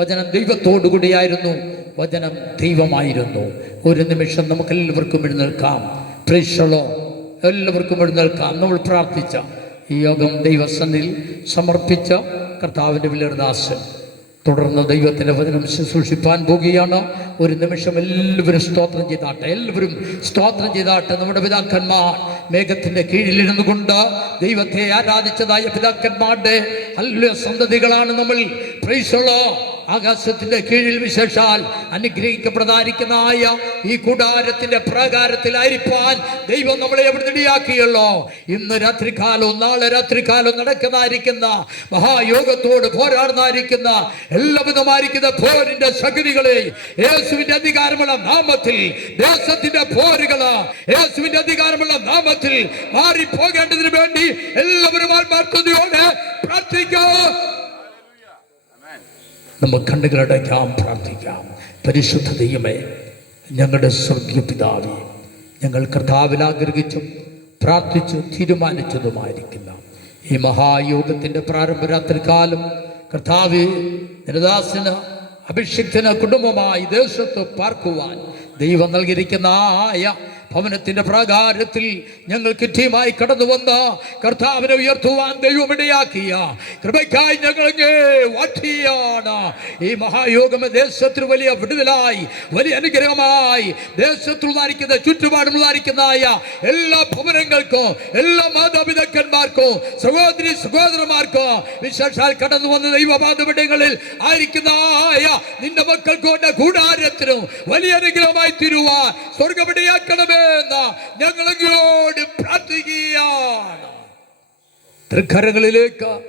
വചനം ദൈവത്തോടു കൂടിയായിരുന്നു വചനം ദൈവമായിരുന്നു. ഒരു നിമിഷം നമുക്ക് എല്ലാവർക്കും എഴുന്നേൽക്കാം പ്രേക്ഷളോ എല്ലാവർക്കും എഴുന്നേൽക്കാം. നമ്മൾ പ്രാർത്ഥിച്ച ഈ യോഗം ദൈവസന്നിൽ സമർപ്പിച്ച കർത്താവിന്റെ വിലർദാസൻ തുടർന്ന് ദൈവത്തിന്റെ വചനം ശുശ്രൂഷിപ്പാൻ പോകുകയാണ്. ഒരു നിമിഷം എല്ലാവരും സ്തോത്രം ചെയ്താട്ടെ. എല്ലാവരും സ്തോത്രം ചെയ്താട്ടെ. നമ്മുടെ പിതാക്കന്മാർ മേഘത്തിന്റെ കീഴിലിരുന്നു കൊണ്ട് ദൈവത്തെ ആരാധിച്ചതായ പിതാക്കന്മാരുടെ നല്ല സന്തതികളാണ് നമ്മൾ. പ്രൈസുള്ള ആകാശത്തിന്റെ കീഴിൽ വിശേഷാൽ അനുഗ്രഹിക്കപ്പെടാതിരിക്കുന്നതായ ഈ കൂടാരത്തിന്റെ പ്രാകാരത്തിലായിരിക്കാൻ ദൈവം നമ്മളെ എവിടെ ഇടിയാക്കിയല്ലോ? ഇന്ന് രാത്രികാലവും നാളെ രാത്രികാലവും നടക്കുന്നതായിരിക്കുന്ന മഹായോഗത്തോട് പോരാടുന്നതായിരിക്കുന്ന എല്ലാവിധമായിരിക്കുന്ന പോരിന്റെ ശക്തികളെ യേശുവിന്റെ അധികാരമുള്ള നാമത്തിൽ ദേശത്തിന്റെ പോരുകൾ യേശുവിന്റെ അധികാരമുള്ള നാമത്തിൽ മാറിപ്പോകേണ്ടതിന് വേണ്ടി എല്ലാവരും ആത്മാർത്ഥതയോടെ നമുക്ക് കണ്ണുകളടയ്ക്കാം പ്രാർത്ഥിക്കാം. പരിശുദ്ധ ദൈവമേ ഞങ്ങളുടെ സ്വർഗീയ പിതാവേ ഞങ്ങൾ കർത്താവിൽ ആഗ്രഹിച്ചും പ്രാർത്ഥിച്ചു തീരുമാനിച്ചതുമായിരിക്കുന്ന ഈ മഹായോഗത്തിന്റെ പ്രാരംഭരാത്രികാലം കർത്താവ് നിരദാസിന് അഭിഷിക്തന കുടുംബമായി ദേശത്ത് പാർക്കുവാൻ ദൈവം നൽകിയിരിക്കുന്ന ആയ ഭവനത്തിന്റെ പ്രാകാരത്തിൽ ഞങ്ങൾക്ക് ടീമായി കടന്നു വന്ന കർത്താവിനെ ഉയർത്തുവാൻ ദൈവം ഇടയാക്കിയ കൃപയ്ക്കായി ഞങ്ങൾ വാട്ടിയാണ്. ഈ മഹായോഗം ദേശത്തിന് വലിയ വിടുതലായി വലിയ അനുഗ്രഹമായി ദേശത്തുള്ളതായിരിക്കുന്ന ചുറ്റുപാടുള്ളതായിരിക്കുന്നതായ എല്ലാ ഭവനങ്ങൾക്കും എല്ലാ മാതാപിതാക്കന്മാർക്കും സഹോദരി സഹോദരന്മാർക്കും വിശേഷാൽ കടന്നു വന്ന ദൈവപാതപടങ്ങളിൽ ആയിരിക്കുന്നതായ നിന്റെ മക്കൾക്കും കൂടാരത്തിനും വലിയ അനുഗ്രഹമായി തീരുവാൻ സ്വർഗമിടയാക്കണമേ. എന്ന് ഞങ്ങളോട് പ്രാർത്ഥിക്കുകയാണ്. തൃക്കരങ്ങളിലേക്ക്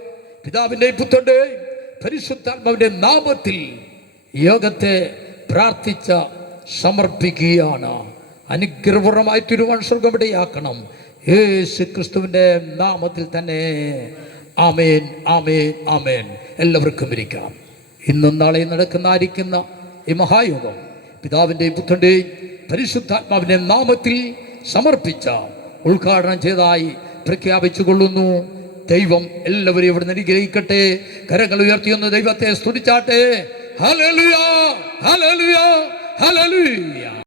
പിതാവിന്റെ പുത്രന്റെ പരിശുദ്ധാത്മാവിന്റെ നാമത്തിൽ യോഗത്തെ പ്രാർത്ഥിച്ച സമർപ്പിക്കുകയാണ്. അനുഗ്രഹപൂർണമായി തിരുവാൻ സ്വർഗമിടയാക്കണം യേശു ക്രിസ്തുവിന്റെ നാമത്തിൽ തന്നെ. ആമേൻ ആമേൻ ആമേൻ. എല്ലാവർക്കും ഇരിക്കാം. ഇന്നും നാളെ നടക്കുന്നായിരിക്കുന്ന ഈ മഹായോഗം പിതാവിന്റെയും പുത്രന്റെയും പരിശുദ്ധാത്മാവിന്റെ നാമത്തിൽ സമർപ്പിച്ച ഉദ്ഘാടനം ചെയ്തതായി പ്രഖ്യാപിച്ചു കൊള്ളുന്നു ദൈവം എല്ലാവരും ഇവിടെ അനുഗ്രഹിക്കട്ടെ. കരങ്ങൾ ഉയർത്തിയൊന്ന് ദൈവത്തെ സ്തുതിച്ചാട്ടെ. Hallelujah hallelujah hallelujah.